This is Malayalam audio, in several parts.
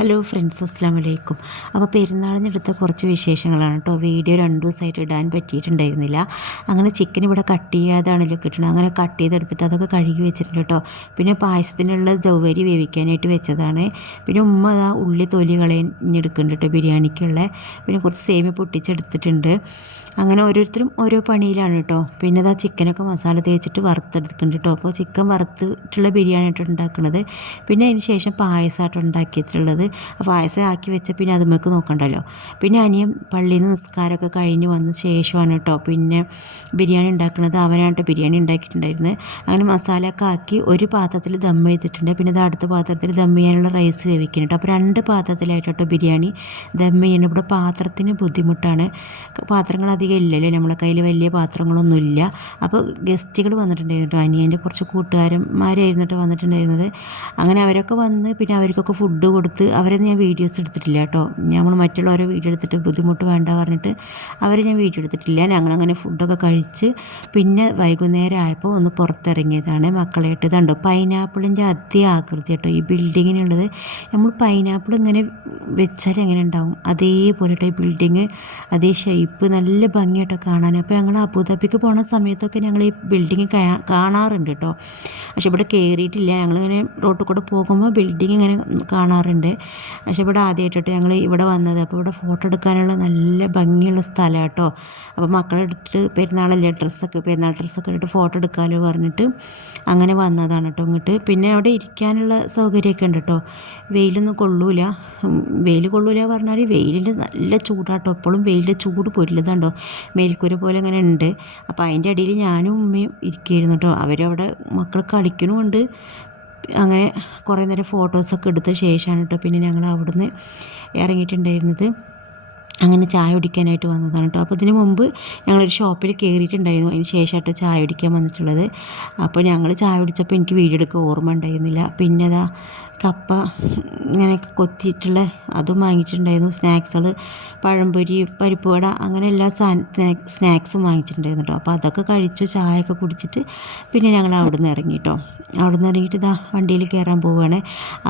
ഹലോ ഫ്രണ്ട്സ്, അസ്സലാമു അലൈക്കും. അപ്പോൾ പെരുന്നാളിനെടുത്ത കുറച്ച് വിശേഷങ്ങളാണ് കേട്ടോ. വീഡിയോ 2 ദിവസമായിട്ട് ഇടാൻ പറ്റിയിട്ടുണ്ടായിരുന്നില്ല. അങ്ങനെ ചിക്കൻ ഇവിടെ കട്ട് ചെയ്യാതാണല്ലോ കിട്ടണം. അങ്ങനെ കട്ട് ചെയ്തെടുത്തിട്ട് അതൊക്കെ കഴുകി വെച്ചിട്ടുണ്ട് കേട്ടോ. പിന്നെ പായസത്തിനുള്ള ജൗവരി വേവിക്കാനായിട്ട് വെച്ചതാണ്. പിന്നെ ഉമ്മ അതാ ഉള്ളി തൊലി കളഞ്ഞെടുക്കുന്നുണ്ട് കേട്ടോ ബിരിയാണിക്കുള്ള. പിന്നെ കുറച്ച് സേമിയ പൊട്ടിച്ചെടുത്തിട്ടുണ്ട്. അങ്ങനെ ഓരോരുത്തരും ഓരോ പണിയിലാണ് കേട്ടോ. പിന്നെ അതാ ചിക്കനൊക്കെ മസാല തേച്ചിട്ട് വറുത്തെടുക്കുന്നുണ്ട് കേട്ടോ. അപ്പോൾ ചിക്കൻ വറുത്തിട്ടുള്ള ബിരിയാണി ആയിട്ട് ഉണ്ടാക്കുന്നത്. പിന്നെ അതിന് ശേഷം പായസമായിട്ട് ഉണ്ടാക്കിയിട്ടുള്ളത്. പായസം ആക്കി വെച്ച പിന്നെ അതുമ്മക്ക് നോക്കണ്ടല്ലോ. പിന്നെ അനിയൻ പള്ളിയിൽ നിന്ന് നിസ്കാരമൊക്കെ കഴിഞ്ഞ് വന്ന ശേഷമാണ് കേട്ടോ പിന്നെ ബിരിയാണി ഉണ്ടാക്കുന്നത്. അവനായിട്ട് ബിരിയാണി ഉണ്ടാക്കിയിട്ടുണ്ടായിരുന്നത്. അങ്ങനെ മസാലയൊക്കെ ആക്കി ഒരു പാത്രത്തിൽ ദം ചെയ്തിട്ടുണ്ട്. പിന്നെ അത് അടുത്ത പാത്രത്തിൽ ദം ചെയ്യാനുള്ള റൈസ് വേവിക്കുന്നുണ്ട്. അപ്പോൾ 2 പാത്രത്തിലായിട്ട് കേട്ടോ ബിരിയാണി ദം ചെയ്യുന്നത്. ഇവിടെ പാത്രത്തിന് ബുദ്ധിമുട്ടാണ്. പാത്രങ്ങൾ അധികം ഇല്ലല്ലോ, നമ്മളെ കയ്യിൽ വലിയ പാത്രങ്ങളൊന്നുമില്ല. അപ്പോൾ ഗസ്റ്റുകൾ വന്നിട്ടുണ്ടായിരുന്നു കേട്ടോ. അനിയൻ്റെ കുറച്ച് കൂട്ടുകാരന്മാരായിരുന്നിട്ട് വന്നിട്ടുണ്ടായിരുന്നത്. അങ്ങനെ അവരൊക്കെ വന്ന് പിന്നെ അവർക്കൊക്കെ ഫുഡ് കൊടുത്ത് അവരൊന്നും ഞാൻ വീഡിയോസ് എടുത്തിട്ടില്ല കേട്ടോ. നമ്മൾ മറ്റുള്ളവരെ വീഡിയോ എടുത്തിട്ട് ബുദ്ധിമുട്ട് വേണ്ട പറഞ്ഞിട്ട് അവരെ ഞാൻ വീഡിയോ എടുത്തിട്ടില്ല. ഞങ്ങളങ്ങനെ ഫുഡൊക്കെ കഴിച്ച് പിന്നെ വൈകുന്നേരം ആയപ്പോൾ ഒന്ന് പുറത്തിറങ്ങിയതാണ് മക്കളായിട്ട്. ഇതുണ്ടോ പൈനാപ്പിളിൻ്റെ അതേ ആകൃതി കേട്ടോ ഈ ബിൽഡിങ്ങിനുള്ളത്. നമ്മൾ പൈനാപ്പിൾ ഇങ്ങനെ വെച്ചാൽ എങ്ങനെ ഉണ്ടാവും അതേപോലെ കേട്ടോ ഈ ബിൽഡിങ്, അതേ ഷേപ്പ്, നല്ല ഭംഗിയായിട്ടോ കാണാൻ. അപ്പോൾ ഞങ്ങൾ അബുദാബിക്ക് പോണ സമയത്തൊക്കെ ഞങ്ങൾ ഈ ബിൽഡിങ് കാണാറുണ്ട് കേട്ടോ. പക്ഷെ ഇവിടെ കയറിയിട്ടില്ല. ഞങ്ങളിങ്ങനെ റോട്ടിൽ കൂടെ പോകുമ്പോൾ ബിൽഡിങ് ഇങ്ങനെ കാണാറുണ്ട്. പക്ഷെ ഇവിടെ ആദ്യമായിട്ടോ ഞങ്ങൾ ഇവിടെ വന്നത്. അപ്പോൾ ഇവിടെ ഫോട്ടോ എടുക്കാനുള്ള നല്ല ഭംഗിയുള്ള സ്ഥലമാണ് കേട്ടോ. അപ്പോൾ മക്കളെ എടുത്തിട്ട് പെരുന്നാൾ ഡ്രസ്സൊക്കെ ഇട്ടിട്ട് ഫോട്ടോ എടുക്കാമല്ലോ പറഞ്ഞിട്ട് അങ്ങനെ വന്നതാണ് കേട്ടോ ഇങ്ങോട്ട്. പിന്നെ അവിടെ ഇരിക്കാനുള്ള സൗകര്യമൊക്കെ ഉണ്ട് കേട്ടോ. വെയിലൊന്നും കൊള്ളൂല. വെയിൽ കൊള്ളൂല പറഞ്ഞാൽ വെയിലിൻ്റെ നല്ല ചൂടാട്ടോ. എപ്പോഴും വെയിലിൻ്റെ ചൂട് പോരില്ലതുണ്ടോ മേൽക്കൂര പോലെ ഇങ്ങനെ ഉണ്ട്. അപ്പോൾ അതിൻ്റെ അടിയിൽ ഞാനും ഉമ്മയും ഇരിക്കുകയായിരുന്നു കേട്ടോ. അവരവിടെ മക്കൾ കളിക്കണമുണ്ട്. അങ്ങനെ കുറേ നേരം ഫോട്ടോസൊക്കെ എടുത്ത ശേഷമാണ് കേട്ടോ പിന്നെ ഞങ്ങൾ അവിടുന്ന് ഇറങ്ങിയിട്ടുണ്ടായിരുന്നത്. അങ്ങനെ ചായ കുടിക്കാനായിട്ട് വന്നതാണ് കേട്ടോ. അപ്പോൾ ഇതിന് മുമ്പ് ഞങ്ങളൊരു ഷോപ്പിൽ കയറിയിട്ടുണ്ടായിരുന്നു. അതിന് ശേഷമായിട്ട് ചായ കുടിക്കാൻ വന്നിട്ടുള്ളത്. അപ്പോൾ ഞങ്ങൾ ചായ കുടിച്ചപ്പോൾ എനിക്ക് വീഡിയോ എടുക്കാൻ ഓർമ്മ ഉണ്ടായിരുന്നില്ല. പിന്നെ അതാ കപ്പ ഇങ്ങനെയൊക്കെ കൊത്തിയിട്ടുള്ള അതും വാങ്ങിച്ചിട്ടുണ്ടായിരുന്നു. സ്നാക്സുകൾ, പഴംപൊരി, പരിപ്പ് വട, അങ്ങനെ എല്ലാ സ്നാക്സും വാങ്ങിച്ചിട്ടുണ്ടായിരുന്നു കേട്ടോ. അപ്പോൾ അതൊക്കെ കഴിച്ചു, ചായയൊക്കെ കുടിച്ചിട്ട് പിന്നെ ഞങ്ങൾ അവിടെ നിന്ന് ഇറങ്ങി കേട്ടോ. അവിടെ നിന്ന് ഇറങ്ങിയിട്ട് ഇതാ വണ്ടിയിൽ കയറാൻ പോവുകയാണ്.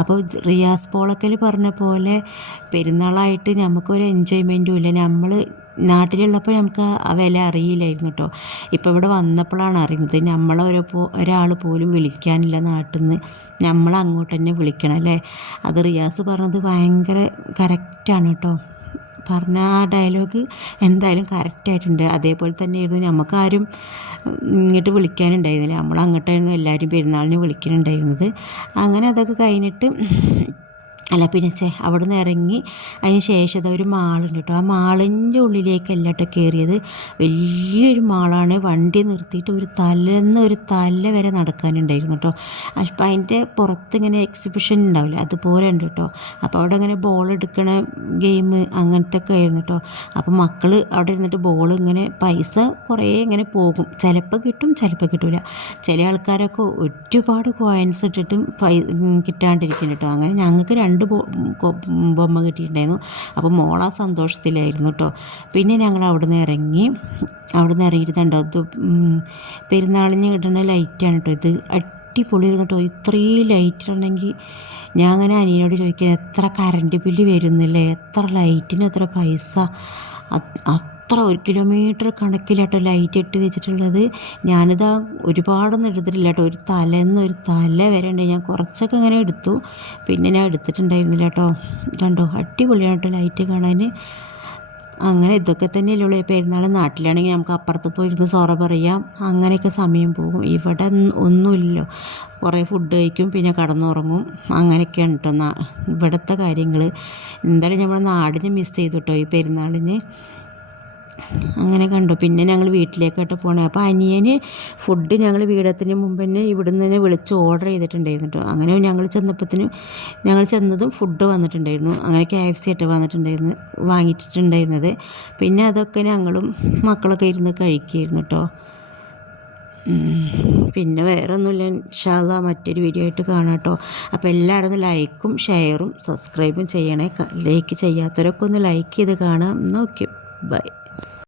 അപ്പോൾ റിയാസ് പോളക്കൽ പറഞ്ഞ പോലെ പെരുന്നാളായിട്ട് നമുക്കൊരു എൻജോയ്മെൻറ്റും ഇല്ല. നമ്മൾ നാട്ടിലുള്ളപ്പോൾ നമുക്ക് ആ വില അറിയില്ലായിരുന്നു കേട്ടോ. ഇപ്പോൾ ഇവിടെ വന്നപ്പോഴാണ് അറിയുന്നത്. നമ്മളെ ഒരാൾ പോലും വിളിക്കാനില്ല നാട്ടിൽ നിന്ന്. നമ്മൾ അങ്ങോട്ട് തന്നെ വിളിക്കണം അല്ലേ. അത് റിയാസ് പറഞ്ഞത് ഭയങ്കര കറക്റ്റാണ് കേട്ടോ. പറഞ്ഞ ആ ഡയലോഗ് എന്തായാലും കറക്റ്റായിട്ടുണ്ട്. അതേപോലെ തന്നെയായിരുന്നു നമുക്കാരും ഇങ്ങോട്ട് വിളിക്കാനുണ്ടായിരുന്നില്ല. നമ്മൾ അങ്ങോട്ടായിരുന്നു എല്ലാവരും പെരുന്നാളിന് വിളിക്കുന്നുണ്ടായിരുന്നത്. അങ്ങനെ അതൊക്കെ കഴിഞ്ഞിട്ട് പിന്നെ അവിടെ നിന്ന് ഇറങ്ങി അതിന് ശേഷം ഒരു മാളുണ്ട് കേട്ടോ. ആ മാളിൻ്റെ ഉള്ളിലേക്കല്ല കേട്ടോ കയറിയത്. വലിയൊരു മാളാണ്. വണ്ടി നിർത്തിയിട്ട് ഒരു തല വരെ നടക്കാനുണ്ടായിരുന്നു കേട്ടോ. അപ്പം അതിൻ്റെ പുറത്ത് ഇങ്ങനെ എക്സിബിഷൻ ഉണ്ടാവില്ല, അതുപോലെ ഉണ്ട് കേട്ടോ. അപ്പോൾ അവിടെ ഇങ്ങനെ ബോൾ എടുക്കണ ഗെയിം അങ്ങനത്തെ ഒക്കെ ആയിരുന്നു കേട്ടോ. അപ്പോൾ മക്കൾ അവിടെ ഇരുന്നിട്ട് ബോൾ ഇങ്ങനെ പൈസ കുറേ ഇങ്ങനെ പോകും. ചിലപ്പോൾ കിട്ടും, ചിലപ്പോൾ കിട്ടില്ല. ചില ആൾക്കാരൊക്കെ ഒരുപാട് കോയിൻസ് ഇട്ടിട്ടും കിട്ടാണ്ടിരിക്കും കേട്ടോ. അങ്ങനെ ഞങ്ങൾക്ക് 2 ബൊമ്മ കിട്ടിയിട്ടുണ്ടായിരുന്നു. അപ്പോൾ മോളാ സന്തോഷത്തിലായിരുന്നു കേട്ടോ. പിന്നെ ഞങ്ങൾ അവിടെ നിന്ന് ഇറങ്ങിയിട്ട് കണ്ടോ ഇത് പെരുന്നാളിന് കിട്ടുന്ന ലൈറ്റാണ് കേട്ടോ. ഇത് അടിപൊളിയായിരുന്നു കേട്ടോ. ഇത്രയും ലൈറ്റ് ഉണ്ടെങ്കിൽ ഞാൻ അങ്ങനെ അനിയനോട് ചോദിക്കുന്നത് എത്ര കറണ്ട് ബില്ല് വരുന്നില്ലേ, എത്ര ലൈറ്റിന് എത്ര പൈസ. അത്ര 1 കിലോമീറ്റർ കണക്കിലാട്ടോ ലൈറ്റ് ഇട്ട് വെച്ചിട്ടുള്ളത്. ഞാനിതാ ഒരുപാടൊന്നും എടുത്തിട്ടില്ല കേട്ടോ. ഒരു തല വരെ ഉണ്ട്. ഞാൻ കുറച്ചൊക്കെ ഇങ്ങനെ എടുത്തു, പിന്നെ ഞാൻ എടുത്തിട്ടുണ്ടായിരുന്നില്ല കേട്ടോ. കണ്ടോ അടിപൊളിയാണ് കേട്ടോ ലൈറ്റ് കാണാൻ. അങ്ങനെ ഇതൊക്കെ തന്നെയല്ലേ ഉള്ളൂ പെരുന്നാൾ. നാട്ടിലാണെങ്കിൽ നമുക്ക് അപ്പുറത്ത് പോയിരുന്ന് സൊറ പറയാം, അങ്ങനെയൊക്കെ സമയം പോകും. ഇവിടെ ഒന്നുമില്ലല്ലോ. കുറേ ഫുഡ് കഴിക്കും, പിന്നെ കടന്നുറങ്ങും, അങ്ങനെയൊക്കെയാണ് കേട്ടോ ഇവിടുത്തെ കാര്യങ്ങൾ. എന്തായാലും നമ്മൾ നാടിനെ മിസ് ചെയ്തു കേട്ടോ ഈ പെരുന്നാളിന്. അങ്ങനെ കണ്ടു. പിന്നെ ഞങ്ങൾ വീട്ടിലേക്കായിട്ട് പോകണേ. അപ്പോൾ അനിയന് ഫുഡ് ഞങ്ങൾ വീടത്തിന് മുമ്പ് തന്നെ ഇവിടുന്ന് തന്നെ വിളിച്ച് ഓർഡർ ചെയ്തിട്ടുണ്ടായിരുന്നു കേട്ടോ. അങ്ങനെ ഞങ്ങൾ ചെന്നതും ഫുഡ് വന്നിട്ടുണ്ടായിരുന്നു. അങ്ങനെ KFC ആയിട്ട് വാങ്ങിച്ചിട്ടുണ്ടായിരുന്നത്. പിന്നെ അതൊക്കെ ഞങ്ങളും മക്കളൊക്കെ ഇരുന്ന് കഴിക്കുമായിരുന്നു കേട്ടോ. പിന്നെ വേറെ ഒന്നുമില്ല. ഇൻഷാ അല്ലാഹ് മറ്റൊരു വീഡിയോ ആയിട്ട് കാണാം കേട്ടോ. അപ്പോൾ എല്ലാവരും ലൈക്കും ഷെയറും സബ്സ്ക്രൈബും ചെയ്യണേ. ലൈക്ക് ചെയ്യാത്തവരൊക്കെ ഒന്ന് ലൈക്ക് ചെയ്ത് കാണാം. Okay, by.